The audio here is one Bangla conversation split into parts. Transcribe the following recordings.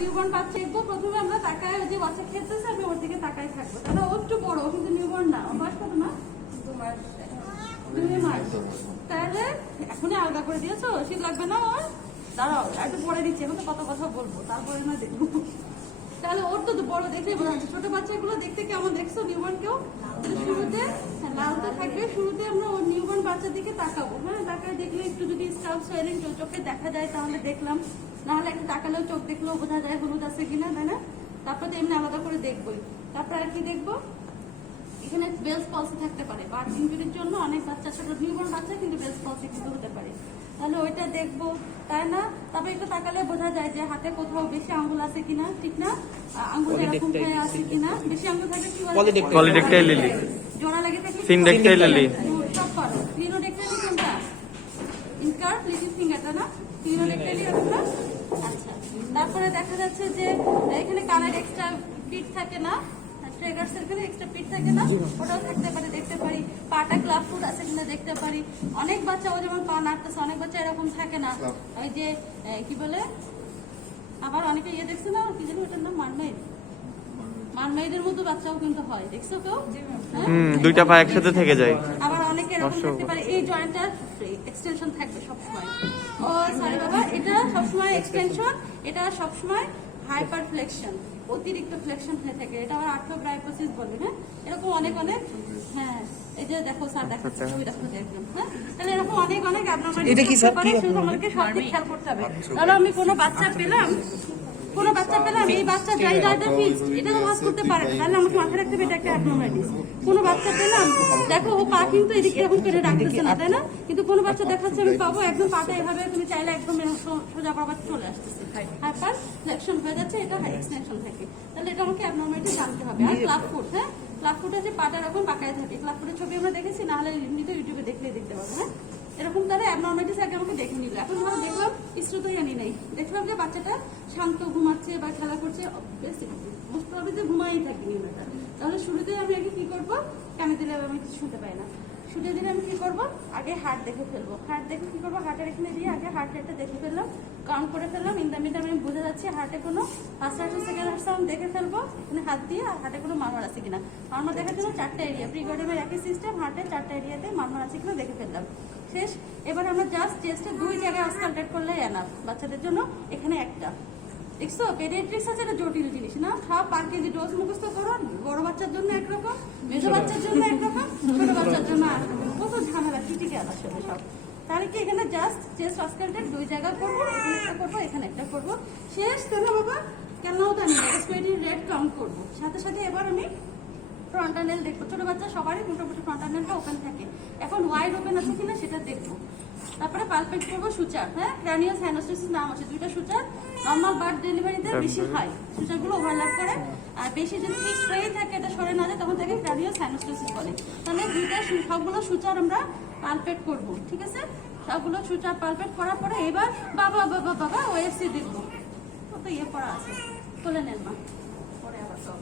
নিউবর্ন বাচ্চা দেখবো প্রথমে আমরা তাকায় যে বাচ্চা খেতেছে আমি ওর দিকে তাকাই থাকবো, তাহলে ও একটু বড়, কিন্তু নিউবর্ন না, ওর বয়স কত না? 2 মাস। তাহলে এখনই আলগা করে দিয়েছো, শীত লাগবে না ওর? দাঁড়াও একটু পরে দিচ্ছি, এখন তো কত কথা বলবো, তারপরে না দেখবো। তাহলে ওর তো বড় দেখলেই বোঝা যাচ্ছে। ছোট বাচ্চাগুলো দেখতে কেমন দেখছো নিউবর্ন কেউ? শুরুতে লালটা থাকবে, শুরুতে আমরা ওর নিউবর্ন বাচ্চার দিকে তাকাবো। হ্যাঁ, তাকায় দেখলে একটু যদি স্কাল্প সোয়েলিং চোখে দেখা যায় তাহলে দেখলাম, নাহলে একটু তাকালেও চোখ দেখলেও বোঝা যায় হলুদ আছে কিনা, তাই না? তারপর তো এমনি আলাদা করে দেখবোই। তারপর আর কি দেখবো, এখানে বেলস পলসি থাকতে পারে, বার্থ ইনজুরির জন্য অনেক বাচ্চা, ছোট নিউবর্ন বাচ্চা কিন্তু বেলস পলসি কিন্তু হতে পারে, তাহলে ওইটা দেখবো, তাই না? তারপর একটু তাকালে বোঝা যায় যে হাতে কোথাও বেশি আঙ্গুল আছে কিনা, ঠিক না? আঙ্গুল এরকম হয়ে আছে কিনা, বেশি আঙ্গুল থাকলে কি বলে? পলিডেক্টাইল লিলি, জোড়া লেগে থাকলে সিনডেক্টাইল লিলি, সব করো। ক্লিনোডেক্টাইল কোনটা? ইনকার লিটিল ফিঙ্গারটা না? ক্লিনোডেক্টাইল এরকম। আচ্ছা, তারপরে দেখা যাচ্ছে যে এখানে কানের এক্সট্রা পিট থাকে না, ট্রেগার্স এর এখানে এক্সট্রা পিট থাকে না, ওটাও থাকতে পারে, দেখতে পারি। পাটা ক্লাব ফুট আছে কিনা দেখতে পারি। অনেক বাচ্চা ও যেমন পা নাড়তেছে, অনেক বাচ্চা এরকম থাকে না, ওই যে কি বলে, আবার অনেকে ইয়ে দেখছে না, কি জানি ওটার নাম, মারমেইডের মতো বাচ্চাও কিন্তু হয়, দেখছো কেউ? দুইটা পা একসাথে থেকে যায়। আবার অনেকে এরকম থাকতে পারে এই জয়েন্টটা এক্সটেনশন থাকবে সবসময়। ও সরি বাবা, এটা সবসময় এক্সটেনশন, এটা সবসময় হাইপার ফ্লেকশন, অতিরিক্ত ফ্লেকশন হয়ে থাকে, এটা আবার আর্থ্রোগ্রাইপোসিস বলে। হ্যাঁ, এরকম অনেক অনেক, হ্যাঁ এই যে দেখো স্যার দেখাচ্ছে, ছবি দেখো দেখলাম। হ্যাঁ, তাহলে এরকম অনেক অনেক অ্যাবনরমালিটি হতে পারে, শুধু আমাদেরকে সব দিক খেয়াল করতে হবে। তাহলে আমি কোনো বাচ্চা পেলাম, এই বাচ্চা জায়গাটা ফিক্সড, এটা তো ভাস করতে পারে, তাহলে আমাকে মাথায় রাখতে হবে এটা একটা অ্যাবনরমালিটিস। কোনো বাচ্চা পেলাম, দেখো ও পা কিন্তু এদিকে এরকম করে রাখতেছে না, তাই না? কিন্তু কোনো বাচ্চা দেখাচ্ছে আমি পাবো একদম পাটা এভাবে, তুমি চাইলে একদম সোজা পাবা চলে আসতেছে, হাইপার ফ্লেকশন হয়ে যাচ্ছে, এটা এক্সটেনশন থাকে, তাহলে এটা আমাকে অ্যাবনরমালিটি জানতে হবে। আর ক্লাব ফুট, হ্যাঁ ক্লাব ফুট আছে পাটা এরকম পাকায় থাকে, ক্লাব ফুটের ছবি আমরা দেখেছি, না হলে এমনিতে ইউটিউবে দেখলেই দেখতে পাবো। হ্যাঁ, এরকম তারা অ্যাবনরমালিটিস আগে আমাকে দেখে নিল। এখন ধরো দেখলাম স্রোতই আনি নাই, দেখলাম যে বাচ্চাটা শান্ত ঘুমাচ্ছে বা খেলা করছে, মোস্ট প্রবলি ঘুমাই থাকি নিয়মটা, তাহলে শুরুতেই আমি আগে কি করবো, কানে দিলে আমি কিছু শুনতে পাই না, শুনে দিলে আমি কি করবো, আগে হার্ট দেখে ফেলবো। হার্ট দেখে কি করবো, হার্টের এখানে দিয়ে আগে হার্ট রেটটা দেখে ফেললাম, কাউন্ট করে ফেললাম, ইন দ্য মিড আমি বুঝে যাচ্ছি হার্টে কোনো first heart second heart sound দেখে ফেলবো, এখানে হাত দিয়ে হার্টে কোনো মারমার আছে কিনা। মারমার দেখার জন্য 4টা এরিয়া, প্রিকর্ডিয়ামের একই সিস্টেম, হার্টের 4টা এরিয়াতে মারমার আছে কিনা দেখে ফেললাম, শেষ। এবার আমরা জাস্ট চেস্টে 2 জায়গায় অস্কালটেট করলে এনাফ, বাচ্চাদের জন্য এখানে একটা। দেখছো পেডিয়াট্রিক্স আছে, এটা জটিল জিনিস না, সব 5 কেজি ডোজ মুখস্থ করো, বড় বাচ্চার জন্য একরকম, মেজো বাচ্চার জন্য একরকম, ছোট বাচ্চার জন্য একরকম, কত ঝামেলা ক্রিটিক্যাল আসলে সব। তাহলে কি এখানে জাস্ট চেস্ট অস্কালটেট 2 জায়গা করবো, এখানে একটা করবো, এখানে একটা করবো, শেষ। কেন বাবা, কেন জানি না, রেসপিরেটরি রেট কাউন্ট করবো, সাথে সাথে এবার আমি ফ্রন্টানেল দেখবো, ছোট বাচ্চা সবারই মোটামুটি ফ্রন্টানেলটা ওপেন থাকে, এখন ওয়াইড ওপেন আছে কিনা সেটা দেখবো। তারপরে পালপেট করবো সুচার, হ্যাঁ ক্রানিয়াল সাইনোসিস নাম আছে, 2টা সুচার নর্মাল বার্থ ডেলিভারিতে বেশি হয়, সুচারগুলো ওভারল্যাপ করে, আর বেশি যদি ফিক্সড হয়ে থাকে, এটা সরে না যায়, তখন তাকে ক্রানিয়াল সাইনোসিস বলে। তাহলে 2টা সবগুলো সুচার আমরা পালপেট করবো, ঠিক আছে? সবগুলো সুচার পালপেট করার পরে এবার বাবা বাবা বাবা ওএফসি দেখবো, কত ইয়ে পড়া আছে, তুলে নেন মা, পরে আবার সব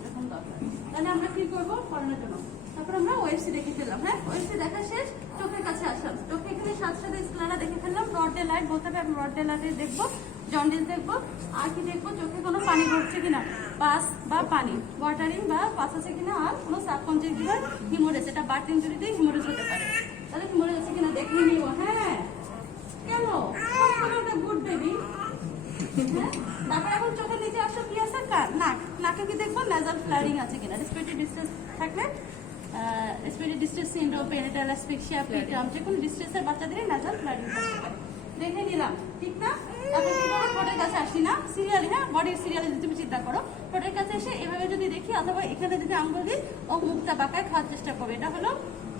এরকম দরকার। তাহলে আমরা কি করবো পড়ানোর জন্য, তারপর আমরা ওএফসি দেখে ফেললাম। হ্যাঁ, ওএফসি দেখা শেষ, চোখের কাছে আসলাম, চোখে এখানে সাথে সাথে স্ক্লেরা দেখে ফেললাম, রড ডে লাইট বলতে হবে, আমি রড ডে লাইটে দেখবো, জন্ডিস দেখবো, আর কি দেখবো, চোখে কোনো পানি ঘটছে কিনা, পাস বা পানি ওয়াটারিং বা পাস আছে কিনা, আর কোনো সাবকনজেক্টিভাল হিমোরেজ, এটা বার্থ ইনজুরিতেই হিমোরেজ হতে পারে, তাহলে হিমোরেজ আছে কিনা দেখে নিব। হ্যাঁ, কেন গুড বেবি। তারপর এখন চোখের নিচে আসো, কি আছে, নাক, নাকে কি দেখবো, নেজাল ফ্লারিং আছে কিনা, রেসপিরেটরি ডিস্ট্রেস থাকলে, respiratory distress syndrome, perinatal asphyxia, preterm, যে কোনো ডিস্ট্রেসের বাচ্চাদের নেজাল ফ্লারিং থাকতে পারে, দেখে নিলাম, ঠিক না? তারপর কি করবো, ঠোঁটের কাছে আসি না, সিরিয়ালি, হ্যাঁ বডির সিরিয়ালি তুমি চিন্তা করো, ঠোঁটের কাছে এসে এভাবে যদি দেখি, অথবা এখানে যদি আঙ্গুল দিই, ও মুখটা বাঁকায় খাওয়ার চেষ্টা করবে, এটা হলো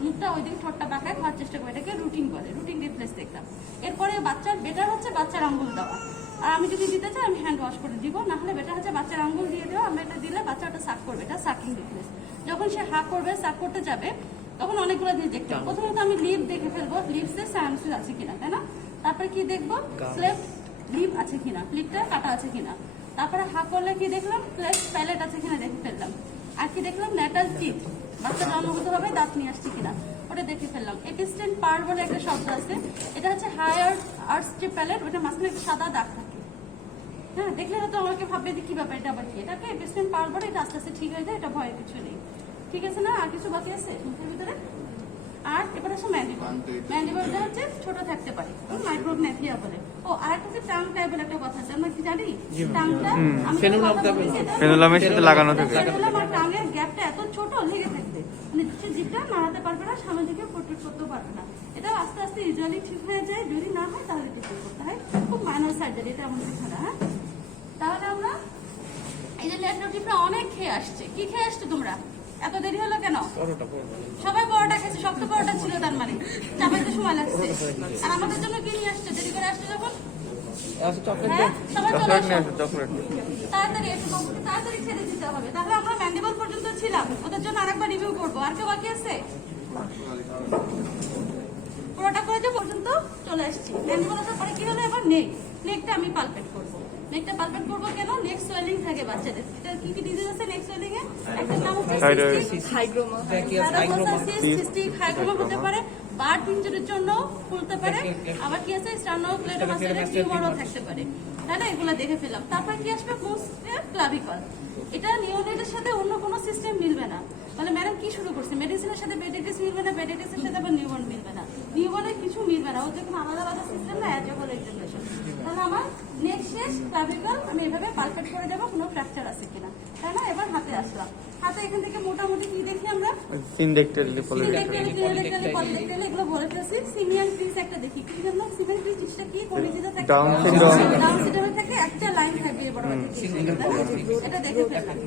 মুখটা ওইদিকে, ঠোঁটটা বাঁকায় খাওয়ার চেষ্টা করবে, এটাকে রুটিন বলে, রুটিন রিপ্লেস দেখলাম। এরপরে বাচ্চার বেটার হচ্ছে বাচ্চার আঙ্গুল দেওয়া, আর আমি যদি দিতে চাই আমি হ্যান্ড ওয়াশ করে দিব, না হলে বেটার হচ্ছে বাচ্চার আঙ্গুল দিয়ে দেওয়া, আমরা এটা দিলে বাচ্চা ওটা সাক করবে, এটা সাকিং রিপ্লেস। যখন সে হা করবে, সাক করতে যাবে, তখন অনেকগুলো জিনিস দেখতে হবে। প্রথমত আমি লিপ দেখে ফেলবো, লিপসে সায়ানোসিস আছে কিনা, তাই না? তারপরে কি দেখবো, স্লেপ লিপ আছে কিনা, লিপটা কাটা আছে কিনা। তারপরে হা করলে কি দেখলাম, ক্লেফট প্যালেট আছে কিনা দেখে ফেললাম। আর কি দেখলাম, ন্যাটাল টিথ, বাচ্চা জন্মগত ভাবে দাঁত নিয়ে আসছে কিনা, ওটা দেখে ফেললাম। এটিস্টেন্ট পার বলে একটা শব্দ আছে, এটা হচ্ছে হায়ার আর্টস যে প্যালেট, ওটা মাঝখানে একটা সাদা দাগ থাকে, হ্যাঁ, দেখলে হয়তো আমাকে ভাববে যে কি ব্যাপার, এটা আবার কি। এটাকে পেশেন্ট পাওয়ার পরে এটা আস্তে আস্তে ঠিক হয়ে যায়, এটা ভয়ের কিছু নেই। ঠিক আছে না? আর কিছু বাকি আছে মুখের ভিতরে? আর এবার আসো ম্যান্ডিবল। ম্যান্ডিবলটা হচ্ছে ছোট থাকতে পারে, মাইক্রোগ্নাথিয়া বলে। ও আর একটা টাং টাইপের একটা কথা আছে, আমরা কি জানি? টাংটা আমি ফেনুলামের সাথে লাগানো থাকে। ফেনুলাম আর টাঙের গ্যাপটা এত ছোট, লেগে থাকবে, মানে সে জিভটা নাড়াতে পারবে না, সামনে দিকে প্রোটেক্ট করতে পারবে না। এটা আস্তে আস্তে ইউজুয়ালি ঠিক হয়ে যায়, যদি না হয় তাহলে ট্রিটমেন্ট করতে হয়, খুব মাইনর সার্জারি, এটা এমন কিছু না। হ্যাঁ, তাহলে আমরা এই যে ল্যাট্রোটিপটা অনেক খেয়ে আসছে। কি খেয়ে আসছে তোমরা? এত দেরি হলো কেন? সবাই পরোটা খেয়েছে, শক্ত পরোটা ছিল, তার মানে চাপাইতে সময় লাগছে। আর আমাদের জন্য কি নিয়ে আসছে দেরি করে আসছে যখন? হ্যাঁ, সবাই চলে আসো। তাড়াতাড়ি একটু বকুকে তাড়াতাড়ি ছেড়ে দিতে হবে। তাহলে আমরা ম্যান্ডিবল পর্যন্ত ছিলাম, ওদের জন্য আরেকবার রিভিউ করবো। আর কেউ বাকি আছে? পুরোটা করে যে পর্যন্ত চলে আসছি। ম্যান্ডিবল আসার পরে কি হলো? এবার নেকটা আমি পালপেট করবো। নেকটা পালপেট করবো কেন? নেক সোয়েলিং থাকে বাচ্চাদের। এটা কি কি ডিজিজ আছে নেক সোয়েলিং এ? একটা নাম হচ্ছে সিস্টিক হাইগ্রোমা। সিস্টিক হাইগ্রোমা হতে পারে, বার্থ ইনজুরির জন্য ফুলতে পারে, আবার কি আছে স্টার্নোক্লেডোমাসের টিউমারও থাকতে পারে। তাই না? এগুলো দেখে ফেলাম। তারপর কি আসবে? পোস্টের ক্লাভিকল। এটা নিওনেটের সাথে অন্য কোনো সিস্টেম মিলবে না। মানে ম্যাডাম কি শুরু করছে? মেডিসিনের সাথে পেডিয়াট্রিক্স মিলবে না, পেডিয়াট্রিক্সের সাথে আবার নিউবর্ন মিলবে না, নিউবর্নের কিছু মিলবে না। ওদের কোনো আলাদা আলাদা সিস্টেম না, অ্যাজেবল এক্সামিনেশন। তাহলে আমার নেক্সট শেষ ক্লাভিকল আমি এভাবে পারফেক্ট করে যাবো, কোনো ফ্র্যাকচার আছে কিনা। তাই না? এবার হাতে আসলাম। হাতে এখান থেকে মোটামুটি কি দেখি আমরা? সিনডেক্টালি সিনডেক্টালি, ক্লিনিক্যালি, পলিডেক্টালি, এগুলো বলে ফেলছি। সিমিয়ান ট্রিস একটা দেখি। কি জানো সিমিয়ান ট্রিস জিনিসটা কি? কোন ডিজিজে থাকে? Down syndrome. ডাউন সিনড্রোমে থাকে, একটা লাইন থাকে এর বড় একটা। এটা দেখে ফেললাম।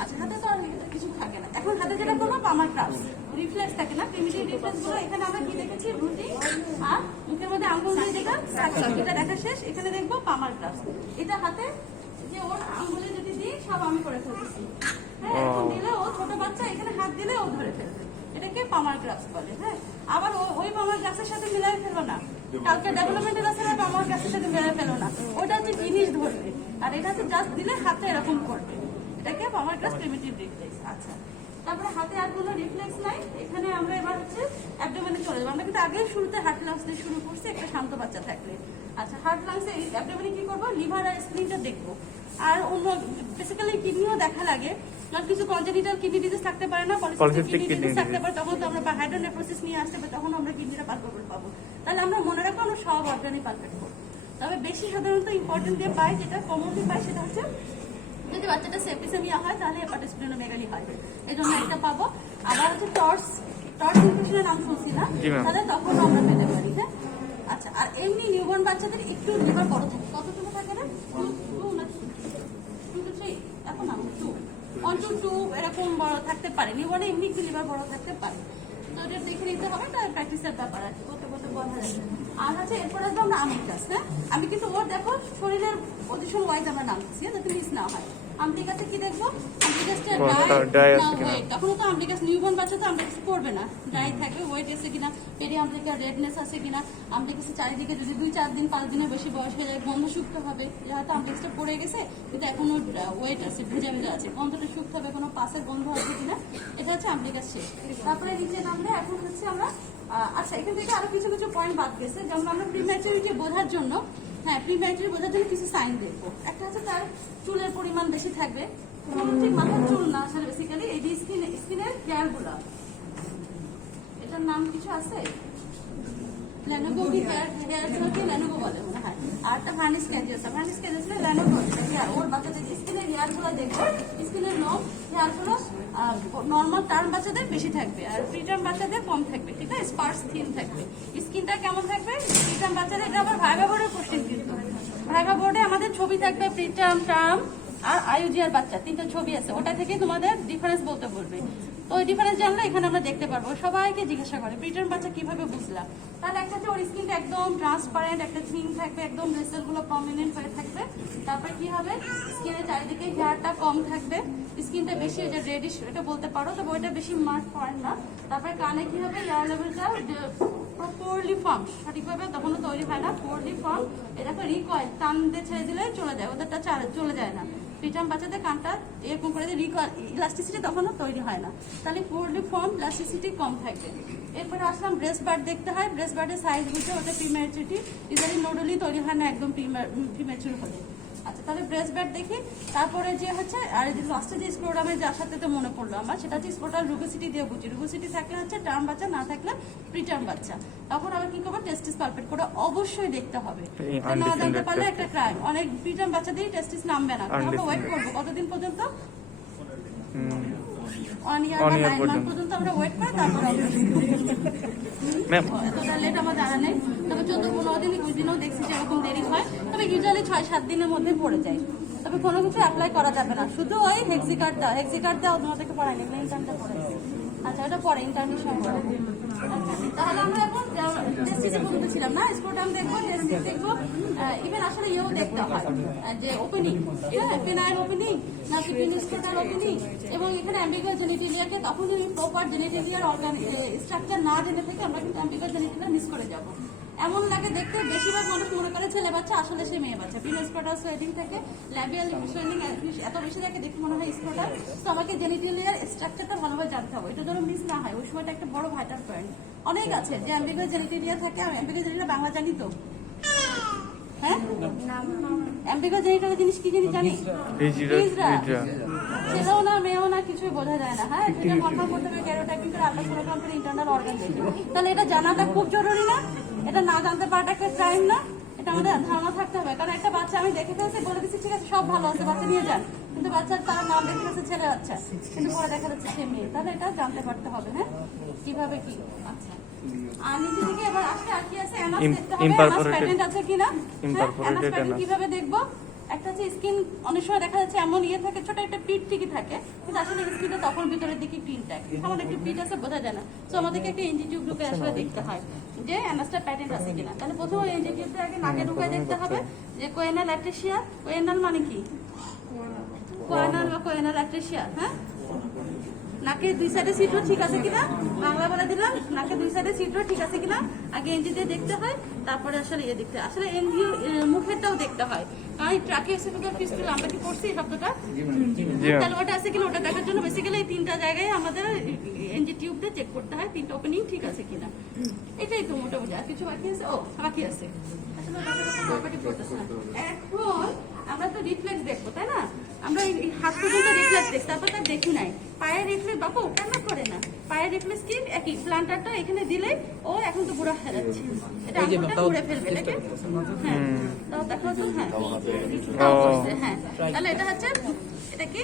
আচ্ছা, হাতে তো আর কিছু থাকে না। এখন হাতে যেটা করলাম পামার ক্রাফট, রিফ্লেক্স থাকে না, প্রিমিটিভ রিফ্লেক্স গুলো। এখানে আমরা কি দেখেছি? রুটি আর মুখের মধ্যে আঙ্গুল দিয়ে যেটা এটা দেখা শেষ। এখানে দেখবো পামার ক্রাফট। এটা হাতে যে ওর আঙ্গুলে যদি দিই, সব আমি করে ফেলতেছি। হ্যাঁ, এরকম দিলে ও ছোট বাচ্চা এখানে হাত দিলে ও ধরে ফেলবে। এটাকে পামার গ্রাফস বলে। হ্যাঁ, আবার ওই পামার গ্রাফসের সাথে মিলাই ফেলো না, কালকে ডেভেলপমেন্টের আছে না, পামার গ্রাফসের সাথে মিলাই ফেলো না। ওটা হচ্ছে জিনিস ধরবে, আর এটা হচ্ছে জাস্ট দিলে হাতে এরকম করবে। এটাকে পামার গ্রাফস প্রিমিটিভ রিফ্লেক্স। আচ্ছা, তারপরে হাতে আর কোনো রিফ্লেক্স নাই। এখানে আমরা এবার হচ্ছে অ্যাবডোমেনে চলে যাবো। আমরা কিন্তু আগে শুরুতে হার্ট লাংস দিয়ে শুরু করছি, একটা শান্ত বাচ্চা থাকলে। আচ্ছা, হার্ট লাংসে অ্যাবডোমেনে কি করবো? লিভার আর স্প্লিনটা দেখবো। আর অন্য বেসিক্যালি কিডনিও দেখা লাগে, কারণ কিছু কনজেনিটাল কিডনি ডিজিজ থাকতে পারে না, পলিসিস্টিক কিডনি ডিজিজ থাকতে পারে। তখন তো আমরা হাইড্রোনেফ্রোসিস নিয়ে আসতে পারি, তখন আমরা কিডনিটা পালপেট পাবো। তাহলে আমরা মনে রাখবো আমরা সব অর্গানই পালপেট করবো। তবে বেশি সাধারণত ইম্পর্টেন্ট দিয়ে পাই, যেটা কমনলি পাই, সেটা হচ্ছে যদি বাচ্চাটা সেপ্টিসেমিয়া হয় তাহলে হেপাটোস্প্লেনোমেগালি হয়, এই জন্য একটা পাবো। আবার হচ্ছে টর্চ ইনফেকশনের নাম শুনছি না, তাহলে তখন আমরা পেতে পারি। হ্যাঁ, আচ্ছা, আর এমনি নিউবর্ন বাচ্চাদের একটু লিভার বড় থাকে। কতটুকু থাকে না? 2 না 2 to 3, এখন না 2, 1 to 2 এরকম বড় থাকতে পারে। নিউবর্নে এমনি একটু লিভার বড় থাকতে পারে, তো এটা দেখে নিতে হবে। তার প্র্যাকটিসের ব্যাপার আছে, করতে করতে বোঝা যাবে। আর হচ্ছে এরপর আসবো আমরা আমিকাস। হ্যাঁ, আমি কিন্তু ওর দেখো শরীরের পজিশন ওয়াইজ আমরা নামছি, যাতে মিস না হয়। আম্বিকাসে কি দেখবো? আম্বিকাসটা ড্রাই না ওয়েট। তখনও তো আম্বিকাস নিউবর্ন বাচ্চা তো আম্বিকাস করবে না, ড্রাই থাকবে, ওয়েট এসে কিনা, পেরি আম্বিকা রেডনেস আছে কিনা, আম্বিকাসের চারিদিকে যদি 2-4 দিন 5 দিনের বেশি বয়স হয়ে যায়, গন্ধ শুকতে হবে, যে হয়তো আম্বিকাসটা পড়ে গেছে কিন্তু এখনো ওয়েট আছে, ভেজা ভেজা আছে, গন্ধটা শুকতে হবে, কোনো পাশের গন্ধ আছে কিনা। এটা হচ্ছে আম্বিকাস শেষ। তারপরে নিচে নামলে এখন হচ্ছে আমরা আচ্ছা, এখান থেকে আরো কিছু কিছু পয়েন্ট বাদ গেছে, যেমন আমরা প্রিম্যাচুরিটি বোঝার জন্য, হ্যাঁ, প্রিম্যাচুরি বোঝার জন্য কিছু সাইন দেখবো। একটা হচ্ছে তার চুলের পরিমাণ বেশি থাকবে, ঠিক মাথার চুল না, আসলে বেসিক্যালি এই যে স্কিনের হেয়ার গুলা, এটার নাম কিছু আছে, ল্যানোগো কি হেয়ার গুলোকে ল্যানোগো বলে মনে হয়। আর একটা ভার্নিস ক্যাজিয়াস ল্যানোগো হেয়ার। ওর বাচ্চাদের স্কিনের হেয়ার গুলো দেখবো, স্কিনের লোম হেয়ার গুলো নর্মাল টার্ম বাচ্চাদের বেশি থাকবে, আর প্রিটার্ম বাচ্চাদের কম থাকবে। ঠিক আছে, স্পার্স থিন থাকবে। স্কিনটা কেমন থাকবে প্রিটার্ম বাচ্চাদের? এটা আবার ভাইভা বোর্ডের কোশ্চেন, কিন্তু ভাইভা বোর্ডে আমাদের ছবি থাকবে প্রিটার্ম, টার্ম আর আইউজিআর বাচ্চা, 3টা ছবি আছে, ওটা থেকে তোমাদের ডিফারেন্স বলতে বলবে। তো ওই ডিফারেন্স জানলে এখানে আমরা দেখতে পারবো। সবাইকে জিজ্ঞাসা করে প্রিটার্ম বাচ্চা কিভাবে বুঝলাম, তাহলে একটা হচ্ছে ওর স্কিনটা একদম ট্রান্সপারেন্ট, একটা থিন থাকবে, একদম রেসেল গুলো প্রমিনেন্ট হয়ে থাকবে। তারপরে কি হবে? স্কিনের চারিদিকে হেয়ারটা কম থাকবে, স্কিনটা বেশি এটা রেডিশ, এটা বলতে পারো, তবে ওইটা বেশি মার্ক পয়েন্ট না। তারপরে কানে কি হবে? হেয়ার লেভেলটা পোরলি ফর্ম, সঠিকভাবে তখনও তৈরি হয় না, পোরলি ফর্ম। এটাকে রিকয়েল, টান দিয়ে ছেড়ে দিলে চলে যায়, ওদেরটা চলে যায় না। প্রিটার্ম বাচ্চাদের কানটা এরকম করে রিকয়েল, ইলাস্টিসিটি তখনও তৈরি হয় না, তাহলে পোরলি ফর্ম, ইলাস্টিসিটি কম থাকবে। এরপরে আসলাম ব্রেস্ট বার্ড দেখতে হয়। ব্রেস্ট বার্ডের সাইজ বুঝে ওটা প্রিম্যাচুরিটি, ইদানি নোডলি তৈরি হয় না একদম প্রিম্যাচুর হলে। আচ্ছা তাহলে ব্রেস্ট ব্যাড দেখি, তারপরে যে হচ্ছে আর লাস্টে যে স্ক্রোটামে যার সাথে তো মনে পড়লো আমার, সেটা হচ্ছে স্ক্রোটাল রুগোসিটি দিয়ে বুঝি। রুগোসিটি থাকলে হচ্ছে টার্ম বাচ্চা, না থাকলে প্রিটার্ম বাচ্চা। তখন আবার কি করবো, টেস্টিস পালপেট করে অবশ্যই দেখতে হবে। না জানতে পারলে একটা ক্রাইম। অনেক প্রিটার্ম বাচ্চাদেরই টেস্টিস নামবে না, আমরা ওয়েট করবো কতদিন পর্যন্ত, 1 ইয়ার বা 9 মান্থ পর্যন্ত আমরা ওয়েট করে তারপরে এতটা লেট আমার জানা নেই। তবে 14-15 দিন 20 দিনও দেখছি সেরকম দেরি হয়, তবে ইউজুয়ালি 6-7 দিনের মধ্যে পড়ে যায়। তবে কোনো কিছু অ্যাপ্লাই করা যাবে না, শুধু ওই হেক্সিকার্ড দাও তোমাদেরকে পড়ায়নি, ইন্টার্নটা পড়াইছি। আচ্ছা এটা পরে ইন্টার্নের সময়। তাহলে আমরা এখন টেস্টিসে বলতেছিলাম না, স্ক্রোটাম দেখবো, টেস্টিস দেখবো, ইভেন আসলে ইয়েও দেখতে হয় যে ওপেনিং, পেনাইল ওপেনিং না স্ক্রোটাল ওপেনিং, এবং এখানে অ্যাম্বিগুয়াস জেনিটেলিয়াকে তখন যদি প্রপার জেনিটেলিয়ার অর্গান স্ট্রাকচার না জেনে থেকে আমরা কিন্তু অ্যাম্বিগুয়াস জেনিটেলিয়া মিস করে যাব। এমন লাগে দেখতে, বেশিরভাগ মানুষ মনে করে ছেলে বাচ্চা, আসলে সে মেয়ে বাচ্চা। স্ক্রোটাল সোয়েটিং থেকে ল্যাবিয়াল সোয়েটিং এত বেশি দেখে দেখে মনে হয় স্ক্রোটাল। তো আমাকে জেনিটেলিয়ার স্ট্রাকচারটা ভালোভাবে জানতে হবে, এটা যেন মিস না হয়। ওই সময়টা একটা বড় ভাইটাল পয়েন্ট। অনেক আছে যে অ্যাম্বিগুয়াস জেনিটেলিয়া থাকে, আমি অ্যাম্বিগুয়াস জেনিটেলিয়া বাংলা জানি তো, হ্যাঁ অ্যাম্বিগুয়াস জেনিটেলিয়া জিনিস কি জানি, ছেলেও না মেয়েও না, কিছুই বোঝা যায় না। হ্যাঁ এটা কনফার্ম করতে হবে ক্যারিওটাইপিং করে আল্ট্রাসোনোগ্রাম করে ইন্টারনাল অর্গান দেখে। তাহলে এটা জানাটা খুব জরুরি না, এটা না জানতে পারাটা একটা ক্রাইম না, এটা আমাদের ধারণা থাকতে হবে। কারণ একটা বাচ্চা আমি দেখে ফেলছি, বলে দিচ্ছি ঠিক আছে সব ভালো আছে, বাচ্চা নিয়ে যান, কিন্তু বাচ্চার তার নাম দেখে ফেলছে ছেলে বাচ্চা, কিন্তু পরে দেখা যাচ্ছে সে মেয়ে। তাহলে এটা জানতে পারতে হবে। হ্যাঁ কিভাবে কি। আচ্ছা আর নিচে থেকে এবার আসলে আর কি আছে, অ্যানাস দেখতে হবে, অ্যানাস প্যাটেন্ট আছে কিনা। অ্যানাস প্যাটেন্ট কিভাবে দেখবো, একটা হচ্ছে স্কিন অনেক সময় দেখা যাচ্ছে এমন ইয়ে থাকে, ছোট একটা পিট ঠিকই থাকে, কিন্তু আসলে স্কিনটা তখন ভিতরের দিকে টিন থাকে, আমার একটু পিট আছে বোঝা যায় না। তো আমাদেরকে একটা এনজি টিউব ঢুকে আসলে দেখতে হয় যে অ্যানাসটা প্যাটেন্ট আছে কিনা। তাহলে প্রথমে এনজি টিউবটা আগে নাকে ঢুকে দেখতে হবে যে কোয়েনাল অ্যাট্রেসিয়া, কোয়েনাল মানে কি, কোয়েনাল বা কোয়েনাল অ্যাট্রেসিয়া। হ্যাঁ নাকে 2 সাইডে ছিদ্র ঠিক আছে কিনা, বাংলা বলে দিলাম, নাকে 2 সাইডে ছিদ্র ঠিক আছে কিনা আগে এনজি দিয়ে দেখতে হয়, তারপরে আসলে ইয়ে দেখতে হয়। আসলে এনজি মুখেরটাও দেখতে হয়, কারণ ট্রাকিওসেফিক্যাল ফিস্টুলা আমরা কি পড়ছি এই শব্দটা, তাহলে ওটা আছে কিনা ওটা দেখার জন্য বেসিক্যালি এই 3টা জায়গায় আমাদের এনজি টিউব দিয়ে চেক করতে হয় 3টা ওপেনিং ঠিক আছে কিনা। এটাই তো মোটামুটি, আর কিছু বাকি আছে, ও বাকি আছে। এখন আমরা তো রিফ্লেক্স দেখবো তাই না, আমরা এই হাত পর্যন্ত রিফ্লেক্স দেখি, তারপর তার দেখি নাই পায়ের রিফ্লেক্স। বাবা ওটা না করে না, পায়ের রিফ্লেক্স কি একই, প্লান্টারটা এখানে দিলে ও এখন তো বুড়া হয়ে যাচ্ছে, এটা আঙুলটা ঘুরে ফেলবে নাকি। হ্যাঁ তাও দেখো তো, হ্যাঁ হ্যাঁ তাহলে এটা হচ্ছে, এটা কি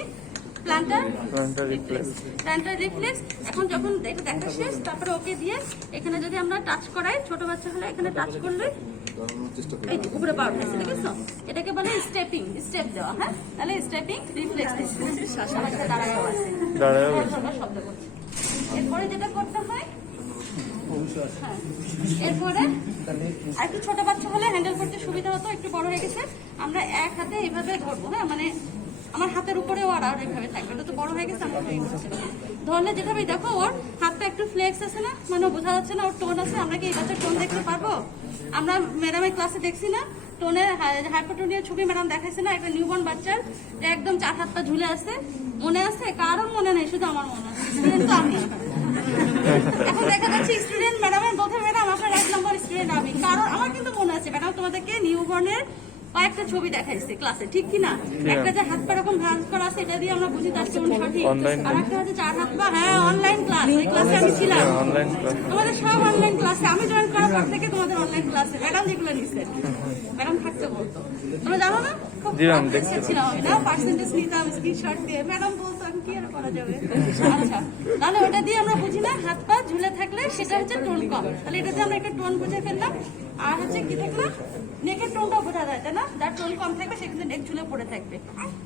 প্লান্টার রিফ্লেক্স। প্লান্টার রিফ্লেক্স এখন যখন এটা দেখা শেষ, তারপরে ওকে দিয়ে এখানে যদি আমরা টাচ করাই, ছোট বাচ্চা হলে এখানে টাচ করলে এই যে উপরে পাওয়ার হয়েছে, দেখেছো, এটাকে বলে স্টেপিং, স্টেপ দেওয়া। হ্যাঁ তাহলে স্টেপিং রিফ্লেক্স দাঁড়ায়ও আছে, শব্দ করছে। এরপরে যেটা করতে হয়, হ্যাঁ এরপরে আর একটু ছোট বাচ্চা হলে হ্যান্ডেল করতে সুবিধা হতো, একটু বড় হয়ে গেছে আমরা এক হাতে এইভাবে ধরবো। হ্যাঁ মানে আমার হাতের উপরেও আর এইভাবে থাকবে, ওটা তো বড় হয়ে গেছে, আমরা ধরলে যেটা হবে দেখো ওর হাতটা একটু ফ্লেক্স আছে না, মানে বোঝা যাচ্ছে না ওর টোন আছে। আমরা কি এই বাচ্চার টোন দেখতে পারবো, আমরা ম্যাডামের ক্লাসে দেখছি না টোনের হাইপোটোনিয়ার ছবি ম্যাডাম দেখাইছে না, একটা নিউবর্ন বাচ্চার একদম 4 হাত পা ঝুলে আছে, মনে আছে? কারণ মনে নেই, শুধু আমার মনে আছে, কিন্তু আমি এখন দেখা যাচ্ছে স্টুডেন্ট ম্যাডামের বলতে, ম্যাডাম আপনার 1 নম্বর স্টুডেন্ট আমি, কারণ আমার কিন্তু মনে আছে ম্যাডাম তোমাদেরকে নিউবর্নের কয়েকটা ছবি দেখাইছে ক্লাসে, ঠিক কিনা? একটা যে হাত পা এরকম ভাঁজ করা আছে, এটা দিয়ে আমরা বুঝি তার কোন সঠিক। আর একটা হচ্ছে 4 হাত পা, হ্যাঁ অনলাইন ক্লাস, ওই ক্লাসে আমি ছিলাম, তোমাদের সব অনলাইন ক্লাসে, আমি জয়েন করার পর থেকে তোমাদের অনলাইন ক্লাসে ম্যাডাম যেগুলো নিচ্ছে, ম্যাডাম থাকতে বলতো, তোমরা জানো না? ছিলাম আমি না, পার্সেন্টেজ নিতাম স্ক্রিনশট দিয়ে, ম্যাডাম বলতো এখন কি আর করা যাবে। আচ্ছা তাহলে ওটা দিয়ে আমরা বুঝি না, হাত পা ঝুলে থাকলে সেটা হচ্ছে টোন কম, তাহলে এটা দিয়ে আমরা একটা টোন বুঝে ফেললাম। আর হচ্ছে কি থাকলো, নেকের টোনটাও বোঝা যায় তাই না, যার টোন কম থাকবে সে কিন্তু নেক ঝুলে পড়ে থাকবে,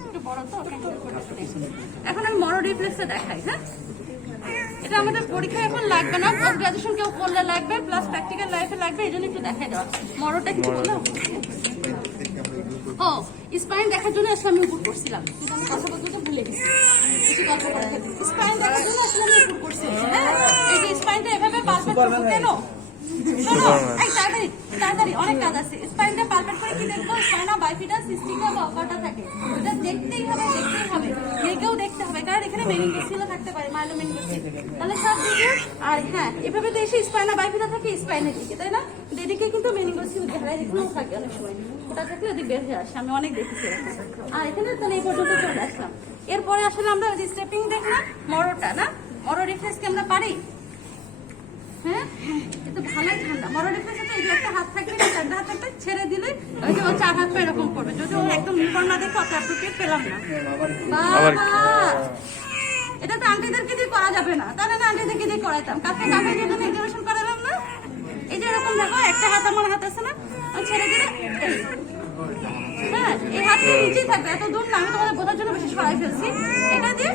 একটু বড় তো। এখন আমি মরো রিফ্লেক্সে দেখাই। হ্যাঁ এটা আমাদের পরীক্ষায় এখন লাগবে না, পোস্ট গ্রাজুয়েশন কেউ করলে লাগবে, প্লাস প্র্যাকটিক্যাল লাইফে লাগবে, এই জন্য একটু দেখাই দেওয়া। মরোটা কিছু বললাম, ও স্পাইন দেখার জন্য আসলে আমি উপর করছিলাম, কিন্তু আমি কথা বলতে তো ভুলে গেছি, কিছু গল্প করা থাকে। স্পাইন দেখার জন্য আসলে আমি উপর করছিলাম। হ্যাঁ এই যে স্পাইনটা এভাবে পালপেট করবো কেন, তাড়াতাড়ি অনেক কাজ আছে। স্পাইনটা পালপেট করে কি দেখবো, স্পাইনা বাইফিডাল সিস্টিকা বা অপারটা থাকে, এটা দেখতেই হবে, দেখতেই হবে, দেখেও দেখতে হবে, কারণ এখানে মেনিনজাসিলও থাকতে পারে, মাইলোমেনিনজাসিল, তাহলে সব দিকে। আর হ্যাঁ এভাবে তো এসে স্পাইনা বাইফিডাল থাকে স্পাইনের দিকে তাই না, এদিকে কিন্তু মেনিগোসিল বেহারা এখানেও থাকে অনেক সময়, ওটা থাকলে ওদিক বের হয়ে আসে, আমি অনেক দেখেছি এরকম। আর এখানে তাহলে এই পর্যন্ত চলে আসলাম। এরপরে আসলে আমরা ওই স্টেপিং দেখলাম মরোটা না, মরো রিফ্লেক্স কি আমরা পারি? হ্যাঁ, এটা ভালোই ঠান্ডা। মরো রিফ্লেক্স হচ্ছে এই যে একটা হাত থাকবে, একটা হাত থাকবে, ছেড়ে দিলে ওই যে ও 4 হাত পা এরকম করবে। যদি ও একদম নির্ভর না দেখো অত অ্যাপ্রোপ্রিয়েট পেলাম না। বাবা, এটা তো আন্টিদেরকে দিয়ে করা যাবে না, তাহলে না আন্টিদেরকে দিয়ে করাইতাম। কাছে কাছে দিয়ে তুমি এক্সিবিশন করালাম না। এই যে এরকম দেখো, একটা হাত আমার হাত আছে না, আমি ছেড়ে দিলে হ্যাঁ, এই হাতটা নিচেই থাকবে, এত দূর না, আমি তোমাদের বোঝার জন্য বেশি সরাই ফেলছি। এটা দিয়ে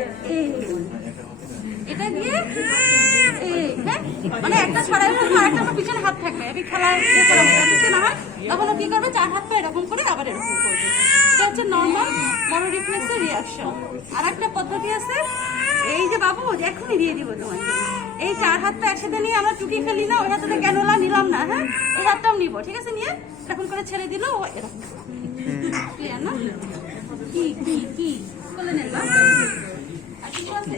এটা দিয়ে হ্যাঁ, মানে একটা ছড়াই ফেলবো আর একটা আমার পিছনে হাত থাকবে। আমি খেলার কিছু না হয় তখন ও কি করবে, 4 হাত পা এরকম করে আবার এরকম করবে। এটা হচ্ছে নর্মাল মরো রিফ্লেক্সের রিয়াকশন। আর একটা পদ্ধতি আছে, এই যে বাবু এখনই দিয়ে দিব তোমাকে, এই 4 হাত পা একসাথে নিয়ে আমরা টুকি ফেলি না, ওই হাতে ক্যানোলা নিলাম না, হ্যাঁ এই হাতটাও নিব, ঠিক আছে, নিয়ে এরকম করে ছেড়ে দিল ও এরকম। ক্লিয়ার না? কি কি কি বলে নেন না? আর কিছু আছে?